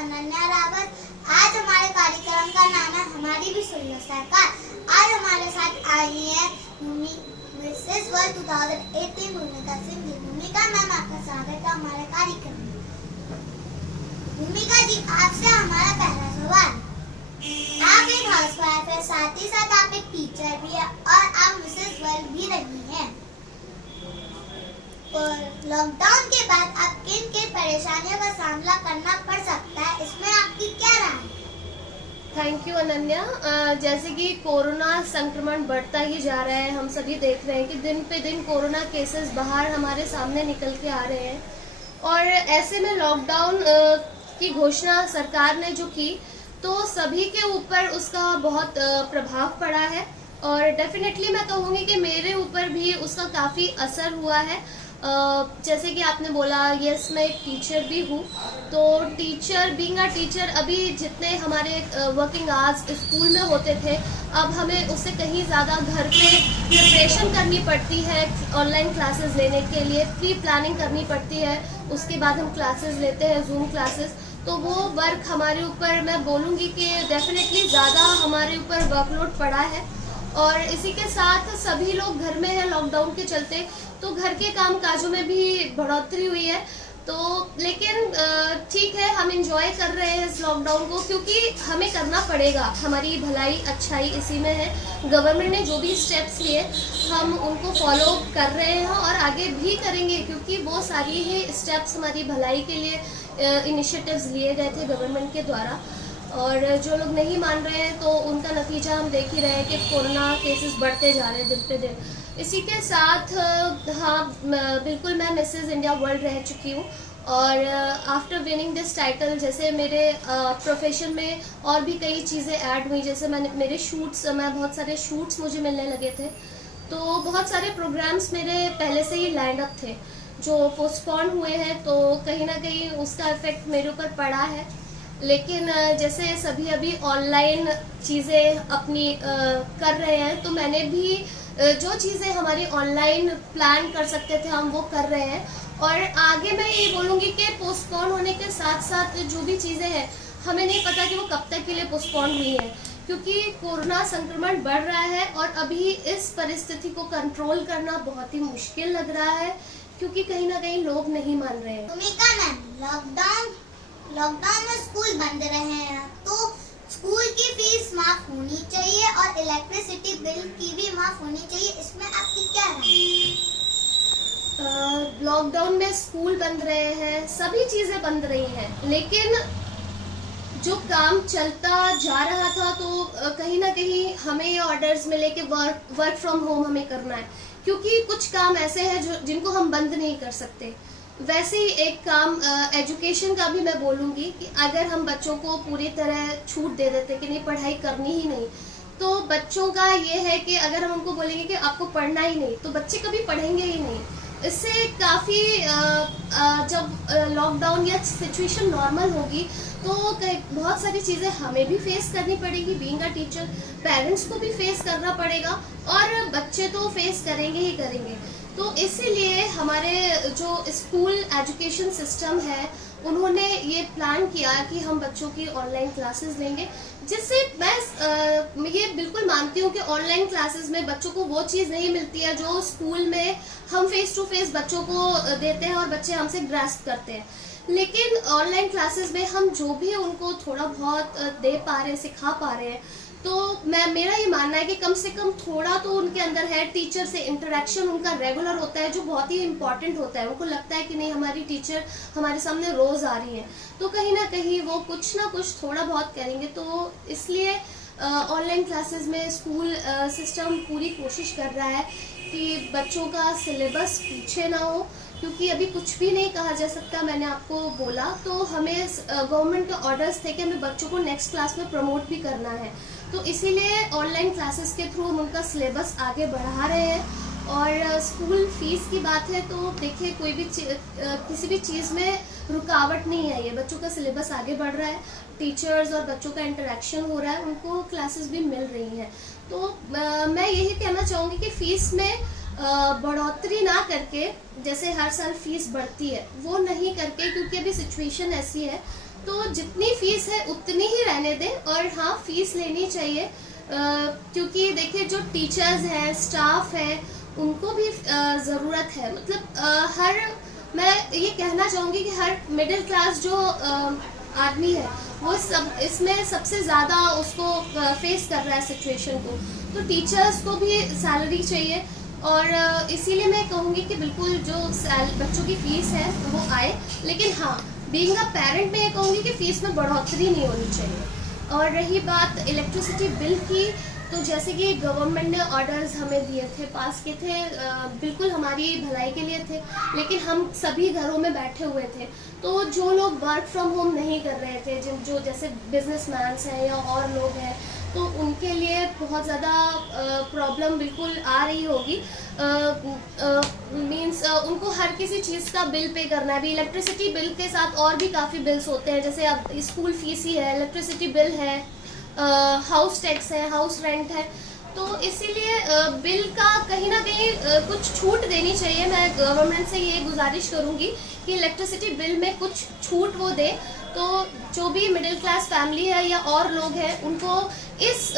अनन्या रावत। आज हमारे कार्यक्रम का नाम है हमारी भी सुन लो सरकार। आज हमारे साथ आई है मिसेस वर्ल्ड 2018 भूमिका सिंह। भूमिका मैम, आपका स्वागत है हमारे कार्यक्रम में। भूमिका जी, आपसे हमारा पहला सवाल, आप एक हाउसवाइफ है, साथ ही साथ आप एक टीचर भी है और आप मिसेस वर्ल्ड भी रही हैं। लॉकडाउन के बाद आप किन किन परेशानियों का सामना करना पड़ सकता है, इसमें आपकी क्या राय है? Thank you Ananya. जैसे कि कोरोना संक्रमण बढ़ता ही जा रहा है, हम सभी देख रहे हैं कि दिन पे दिन कोरोना केसेस बाहर हमारे सामने निकल के आ रहे हैं और ऐसे में लॉकडाउन की घोषणा सरकार ने जो की तो सभी के ऊपर उसका बहुत प्रभाव पड़ा है और डेफिनेटली मैं कहूँगी कि मेरे ऊपर भी उसका काफ़ी असर हुआ है। जैसे कि आपने बोला, यस मैं एक टीचर भी हूँ, तो टीचर बीइंग अ टीचर अभी जितने हमारे वर्किंग आवर्स स्कूल में होते थे, अब हमें उससे कहीं ज़्यादा घर पे प्रिपरेशन करनी पड़ती है। ऑनलाइन क्लासेस लेने के लिए प्री प्लानिंग करनी पड़ती है, उसके बाद हम क्लासेस लेते हैं, जूम क्लासेस। तो वो वर्क हमारे ऊपर, मैं बोलूँगी कि डेफिनेटली ज़्यादा हमारे ऊपर वर्कलोड पड़ा है और इसी के साथ सभी लोग घर में हैं लॉकडाउन के चलते, तो घर के काम काजों में भी बढ़ोतरी हुई है। तो लेकिन ठीक है, हम एंजॉय कर रहे हैं इस लॉकडाउन को क्योंकि हमें करना पड़ेगा, हमारी भलाई अच्छाई इसी में है। गवर्नमेंट ने जो भी स्टेप्स लिए हम उनको फॉलो कर रहे हैं और आगे भी करेंगे क्योंकि वो सारी ही स्टेप्स हमारी भलाई के लिए इनिशिएटिव्स लिए गए थे गवर्नमेंट के द्वारा। और जो लोग नहीं मान रहे हैं तो उनका नतीजा हम देख ही रहे हैं कि कोरोना केसेस बढ़ते जा रहे हैं दिन पे दिन। इसी के साथ हाँ, बिल्कुल मैं मिसेस इंडिया वर्ल्ड रह चुकी हूँ और आफ्टर विनिंग दिस टाइटल जैसे मेरे प्रोफेशन में और भी कई चीज़ें ऐड हुई। जैसे मेरे शूट्स, मैं बहुत सारे शूट्स मुझे मिलने लगे थे, तो बहुत सारे प्रोग्राम्स मेरे पहले से ही लाइन अप थे जो पोस्टपोन हुए हैं, तो कहीं ना कहीं उसका इफेक्ट मेरे ऊपर पड़ा है। लेकिन जैसे सभी अभी ऑनलाइन चीज़ें अपनी कर रहे हैं, तो मैंने भी जो चीज़ें हमारी ऑनलाइन प्लान कर सकते थे हम वो कर रहे हैं। और आगे मैं ये बोलूँगी कि पोस्टपोन होने के साथ साथ जो भी चीज़ें हैं, हमें नहीं पता कि वो कब तक के लिए पोस्टपोन हुई है क्योंकि कोरोना संक्रमण बढ़ रहा है और अभी इस परिस्थिति को कंट्रोल करना बहुत ही मुश्किल लग रहा है क्योंकि कहीं ना कहीं लोग नहीं मान रहे हैं। भूमिका मैम, लॉकडाउन में स्कूल बंद रहे हैं, तो स्कूल की फीस माफ होनी चाहिए और इलेक्ट्रिसिटी बिल की भी माफ होनी चाहिए, इसमें आपकी क्या राय है? लॉकडाउन में स्कूल बंद रहे हैं, सभी चीजें बंद रही हैं, लेकिन जो काम चलता जा रहा था तो कहीं ना कहीं हमें ये ऑर्डर्स मिले कि वर्क फ्रॉम होम हमें करना है क्योंकि कुछ काम ऐसे हैं जिनको हम बंद नहीं कर सकते। वैसे ही एक काम एजुकेशन का भी मैं बोलूँगी कि अगर हम बच्चों को पूरी तरह छूट दे देते कि नहीं पढ़ाई करनी ही नहीं, तो बच्चों का ये है कि अगर हम उनको बोलेंगे कि आपको पढ़ना ही नहीं, तो बच्चे कभी पढ़ेंगे ही नहीं। इससे काफ़ी जब लॉकडाउन या सिचुएशन नॉर्मल होगी तो बहुत सारी चीज़ें हमें भी फेस करनी पड़ेगी। बीइंग अ टीचर पेरेंट्स को भी फेस करना पड़ेगा और बच्चे तो फेस करेंगे ही करेंगे। तो इसीलिए हमारे जो स्कूल एजुकेशन सिस्टम है उन्होंने ये प्लान किया कि हम बच्चों की ऑनलाइन क्लासेस लेंगे, जिससे मैं ये बिल्कुल मानती हूँ कि ऑनलाइन क्लासेस में बच्चों को वो चीज़ नहीं मिलती है जो स्कूल में हम फेस टू फेस बच्चों को देते हैं और बच्चे हमसे ग्रास्प करते हैं। लेकिन ऑनलाइन क्लासेस में हम जो भी उनको थोड़ा बहुत दे पा रहे हैं, सिखा पा रहे हैं, तो मेरा ये मानना है कि कम से कम थोड़ा तो उनके अंदर है, टीचर से इंटरेक्शन उनका रेगुलर होता है जो बहुत ही इम्पोर्टेंट होता है। उनको लगता है कि नहीं हमारी टीचर हमारे सामने रोज आ रही है, तो कहीं ना कहीं वो कुछ ना कुछ थोड़ा बहुत करेंगे। तो इसलिए ऑनलाइन क्लासेस में स्कूल सिस्टम पूरी कोशिश कर रहा है कि बच्चों का सिलेबस पीछे ना हो क्योंकि अभी कुछ भी नहीं कहा जा सकता। मैंने आपको बोला तो हमें गवर्नमेंट के ऑर्डर्स थे कि हमें बच्चों को नेक्स्ट क्लास में प्रमोट भी करना है, तो इसीलिए ऑनलाइन क्लासेस के थ्रू हम उनका सिलेबस आगे बढ़ा रहे हैं। और स्कूल फीस की बात है तो देखिए कोई भी किसी भी चीज़ में रुकावट नहीं है, ये बच्चों का सिलेबस आगे बढ़ रहा है, टीचर्स और बच्चों का इंटरेक्शन हो रहा है, उनको क्लासेस भी मिल रही हैं। तो मैं यही कहना चाहूँगी कि फ़ीस में बढ़ोतरी ना करके, जैसे हर साल फीस बढ़ती है वो नहीं करके, क्योंकि अभी सिचुएशन ऐसी है तो जितनी फीस है उतनी ही रहने दें, और हाँ फीस लेनी चाहिए, क्योंकि देखिए जो टीचर्स हैं, स्टाफ है, उनको भी ज़रूरत है। मतलब मैं ये कहना चाहूँगी कि हर मिडिल क्लास जो आदमी है वो सब इसमें सबसे ज़्यादा उसको फेस कर रहा है सिचुएशन को, तो टीचर्स को भी सैलरी चाहिए। और इसीलिए मैं कहूँगी कि बिल्कुल जो बच्चों की फ़ीस है वो आए, लेकिन हाँ बीइंग अ पेरेंट मैं ये कहूँगी कि फ़ीस में बढ़ोतरी नहीं होनी चाहिए। और रही बात इलेक्ट्रिसिटी बिल की, तो जैसे कि गवर्नमेंट ने ऑर्डर्स हमें दिए थे, पास किए थे, बिल्कुल हमारी भलाई के लिए थे, लेकिन हम सभी घरों में बैठे हुए थे। तो जो लोग वर्क फ्रॉम होम नहीं कर रहे थे, जो जैसे बिजनेसमैन्स हैं या और लोग हैं, तो उनके लिए बहुत ज़्यादा प्रॉब्लम बिल्कुल आ रही होगी। मींस उनको हर किसी चीज़ का बिल पे करना है। अभी इलेक्ट्रिसिटी बिल के साथ और भी काफ़ी बिल्स होते हैं, जैसे अब स्कूल फीस ही है, इलेक्ट्रिसिटी बिल है, हाउस टैक्स है, हाउस रेंट है। तो इसीलिए बिल का कहीं ना कहीं कुछ छूट देनी चाहिए। मैं गवर्नमेंट से ये गुजारिश करूँगी कि इलेक्ट्रिसिटी बिल में कुछ छूट वो दे, तो जो भी मिडिल क्लास फैमिली है या और लोग हैं उनको इस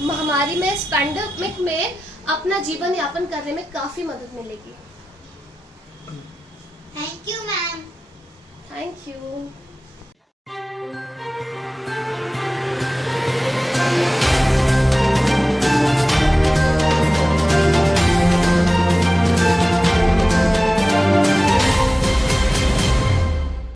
महामारी में, इस पैंडेमिक में अपना जीवन यापन करने में काफ़ी मदद मिलेगी। Thank you ma'am. Thank you.